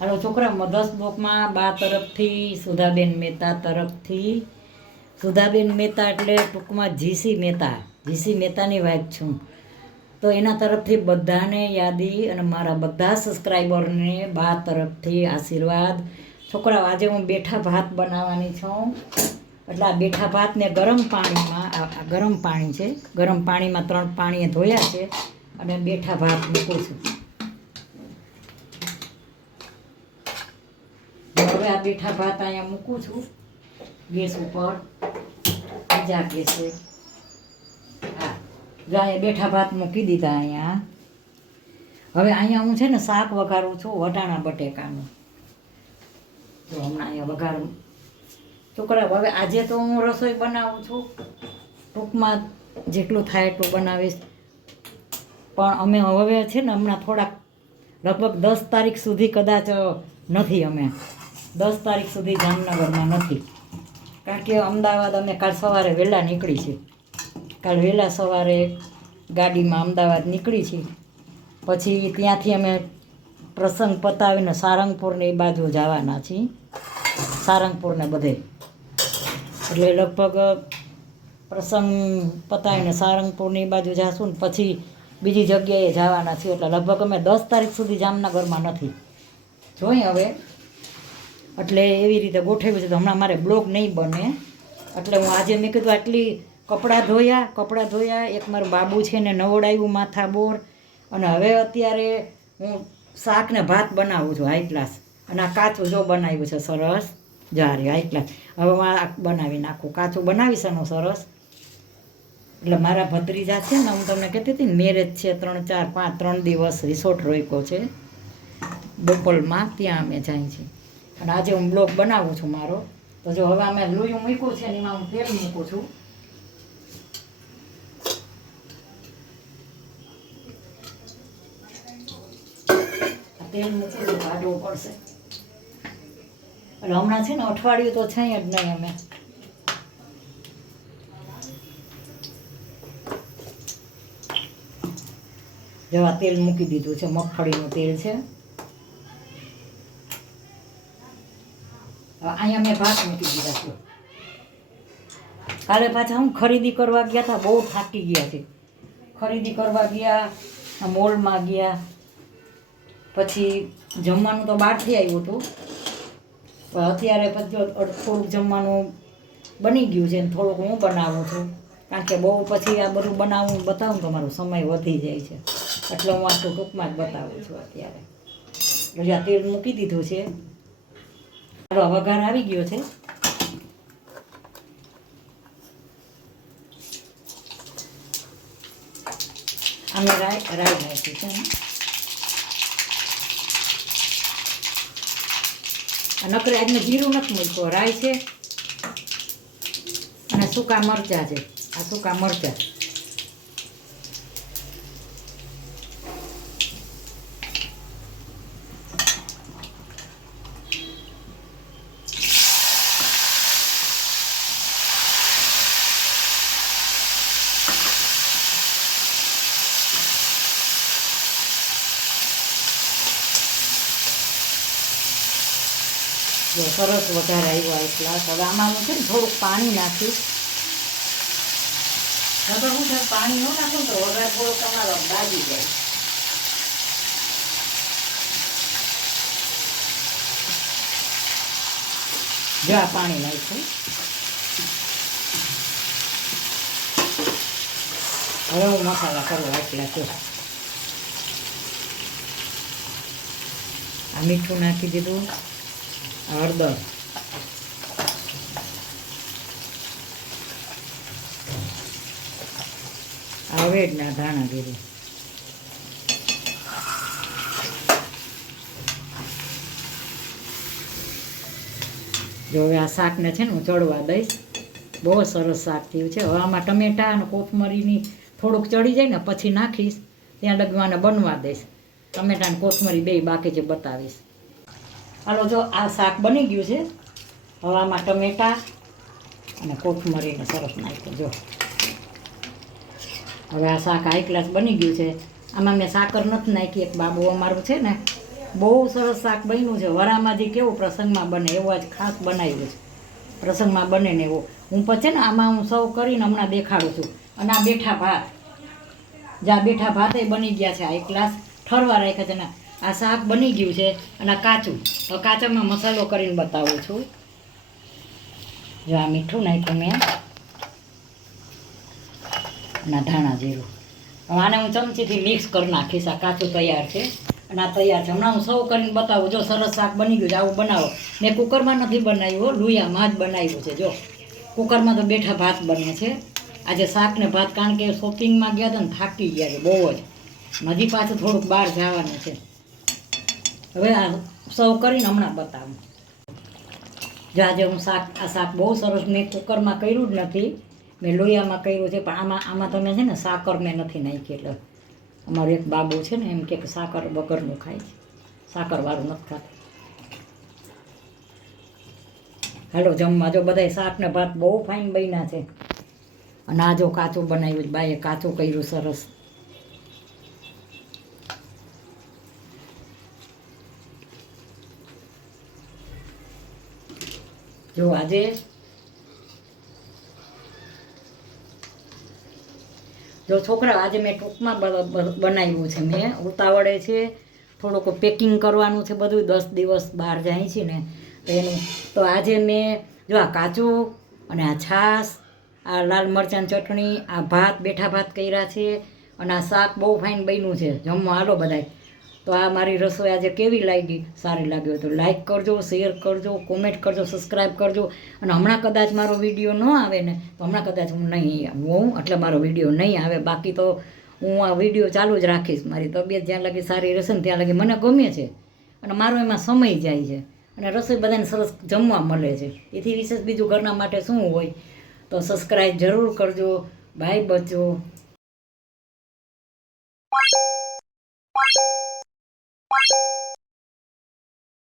હાલો છોકરા, મધર્સ બ્લોકમાં બા તરફથી સુધાબેન મહેતા તરફથી. સુધાબેન મહેતા એટલે ટૂંકમાં જીસી મહેતાની વાઇફ છું. તો એના તરફથી બધાને યાદી અને મારા બધા સબસ્ક્રાઈબરને બા તરફથી આશીર્વાદ. છોકરાઓ, આજે હું બેઠા ભાત બનાવવાની છું. એટલે આ બેઠા ભાતને ગરમ પાણીમાં, આ ગરમ પાણી છે, ગરમ પાણીમાં 3 પાણીએ ધોયા છે અને બેઠા ભાત મૂકું છું. હવે આ બેઠા ભાત અહીંયા મૂકું છું ગેસ ઉપર, બીજા ગેસે. હા, જો અહીંયા બેઠા ભાત મૂકી દીધા અહીંયા. હવે અહીંયા હું છે ને શાક વઘારું છું, વટાણા બટેકાનું. જો હમણાં અહીંયા વઘારું. છોકરા, હવે આજે તો હું રસોઈ બનાવું છું, ટૂંકમાં જેટલું થાય એટલું બનાવીશ. પણ અમે હવે છે ને હમણાં થોડાક લગભગ 10 તારીખ સુધી કદાચ નથી, અમે 10 તારીખ સુધી જામનગરમાં નથી. કારણ કે અમદાવાદ અમે કાલ સવારે વહેલા નીકળી છે. કાલ વહેલા સવારે ગાડીમાં અમદાવાદ નીકળી છે. પછી ત્યાંથી અમે પ્રસંગ પતાવીને સારંગપુરને એ બાજુ જવાના છીએ, સારંગપુરને બધે. એટલે લગભગ પ્રસંગ પતાવીને સારંગપુરની બાજુ જાશું ને પછી બીજી જગ્યાએ જવાના છીએ. એટલે લગભગ અમે 10 તારીખ સુધી જામનગરમાં નથી. જોઈએ હવે, એટલે એવી રીતે ગોઠવ્યું છે. તો હમણાં મારે બ્લોગ નહીં બને, એટલે હું આજે મેં કીધું આટલી કપડાં ધોયા. એક મારું બાબુ છે ને નવડાવ્યું માથાબોર. અને હવે અત્યારે હું શાક ને ભાત બનાવું છું હાઈ ક્લાસ. અને આ કાચું જો બનાવ્યું છે સરસ, જારી હાઈ ક્લાસ. હવે હું આ બનાવી નાખું, કાચું બનાવીશ એનું સરસ. એટલે મારા ભત્રીજા છે ને, હું તમને કહેતી હતી ને, મેરેજ છે 3, 4, 5, 3 દિવસ રિસોર્ટ રોક્યો છે બોપલમાં, ત્યાં અમે જાય છીએ. અને આજે હું બ્લોગ બનાવું છું મારો. તો જો હવે અમે લોહી મૂક્યું છે ને એમાં હું તેલ મૂકું છું. તેલ મૂકી દઉં, કાઢવું પડશે. એટલે હમણાં છે ને અઠવાડિયું તો છે જ નહીં અમે. જેવા તેલ મૂકી દીધું છે, મગફળીનું તેલ છે. અહીંયા મેં ભાત મૂકી દીધા છે. કાલે પાછા હું ખરીદી કરવા ગયા હતા, બહુ થાકી ગયા છે. ખરીદી કરવા ગયા, મોલમાં ગયા. પછી જમવાનું તો બહારથી આવ્યું હતું, પણ અત્યારે પછી થોડુંક જમવાનું બની ગયું છે ને થોડુંક હું બનાવું છું. કારણ કે બહુ પછી આ બધું બતાવું તો મારો સમય વધી જાય છે. એટલે હું આટલું ટૂંકમાં જ બતાવું છું અત્યારે. એટલે આ તેલ મૂકી દીધું છે. વઘાર આવી ગયો છે. અમે રાઈ નાખી છે. નકરે આજને જીરું નથી મૂક્યું, રાઈ છે અને સૂકા મરચાં છે. આ સૂકા મરચાં. સરસ વઘાર આવ્યો એટલા. હવે આમાં હું છે ને થોડુંક પાણી નાખીશ. નકર હું છે પાણી ન નાખું તો વઘાર થોડો તમારો દાજી જાય. જો આ પાણી નાખ્યું. હવે હું મસાલા કરવા એટલા છે. આ મીઠું નાખી દીધું, હળદર, હળવેડના ધાણા જીરું. જો હવે આ શાકને છે ને હું ચડવા દઈશ. બહુ સરસ શાક થયું છે. હવે આમાં ટમેટા અને કોથમરીની થોડુંક ચડી જાય ને પછી નાખીશ. ત્યાં લગવાને બનવા દઈશ. ટમેટા અને કોથમરી બે બાકી જે બતાવીશ. હાલો, જો આ શાક બની ગયું છે. હવે આમાં ટમેટા અને કોથમરીને સરસ નાખ્યું. જો હવે આ શાક હાઈ ક્લાસ બની ગયું છે. આમાં મેં સાકર નથી નાખી. એક બાબુ અમારું છે ને બહુ સરસ શાક બન્યું છે. વરામાંથી કેવું પ્રસંગમાં બને એવો જ ખાસ બનાવ્યું છે. પ્રસંગમાં બને ને એવો. હું પછી ને આમાં હું સર્વ કરીને હમણાં દેખાડું છું. અને આ બેઠા ભાત, જ્યાં બેઠા ભાતે બની ગયા છે. આ એક ગ્લાસ ઠરવા રાખ્યા છે ને આ શાક બની ગયું છે. અને આ કાચું, તો કાચામાં મસાલો કરીને બતાવું છું. જો આ મીઠું નાખ્યું મેં, અને ધાણા જીરું. હવે આને હું ચમચીથી મિક્સ કરી નાખીશ. આ કાચું તૈયાર છે અને આ તૈયાર છે. હમણાં હું સર્વ કરીને બતાવું. જો સરસ શાક બની ગયું છે. આવું બનાવો. મેં કુકરમાં નથી બનાવ્યું, લુયામાં જ બનાવ્યું છે. જો કુકરમાં તો બેઠા ભાત બને છે. આજે શાક ને ભાત, કારણ કે શોપિંગમાં ગયા હતા ને થાકી ગયા છે બહુ જ. હજી પાછું થોડુંક બહાર જવાનું છે. હવે આ સર્વ કરીને હમણાં બતાવું. જો આજે હું આ શાક બહુ સરસ, મેં કુકરમાં કર્યું જ નથી, મેં લોહીયામાં કર્યું છે. પણ આમાં તમે છે ને સાકર મેં નથી નાખી. એટલે અમારો એક બાબુ છે ને એમ કે સાકર વગરનું ખાય છે, સાકરવાળું નથી ખાતું. હાલો જમવા. જો બધાય શાક ને ભાત બહુ ફાઇન બન્યા છે. અને આ જો કાચું બનાવ્યું છે, બાઈએ કાચું કર્યું સરસ. જો આજે જો છોકરા, આજે મેં ટૂંકમાં બનાવ્યું છે. મેં ઉતાવળે છે, થોડુંક પેકિંગ કરવાનું છે બધું. 10 દિવસ બહાર જાય છે ને એનું. તો આજે મેં જો આ કાચું અને આ છાશ, આ લાલ મરચાંની ચટણી, આ ભાત, બેઠા ભાત કર્યા છે. અને આ શાક બહુ ફાઇન બન્યું છે. જમવા હાલો બધાય. તો આ મારી રસોઈ આજે કેવી લાગી? સારી લાગી હોય તો લાઈક કરજો, શેર કરજો, કોમેન્ટ કરજો, સબસ્ક્રાઈબ કરજો. અને હમણાં કદાચ મારો વિડીયો ન આવે ને તો હમણાં કદાચ હું નહીં હોઉં, એટલે મારો વિડીયો નહીં આવે. બાકી તો હું આ વિડીયો ચાલુ જ રાખીશ. મારી તબિયત જ્યાં લગી સારી રહેશે ને ત્યાં લગી મને ગમે છે. અને મારો એમાં સમય જાય છે. અને રસોઈ બધાને સરસ જમવા મળે છે. એથી વિશેષ બીજું ઘરના માટે શું હોય? તો સબસ્ક્રાઈબ જરૂર કરજો. બાય બચ્ચો.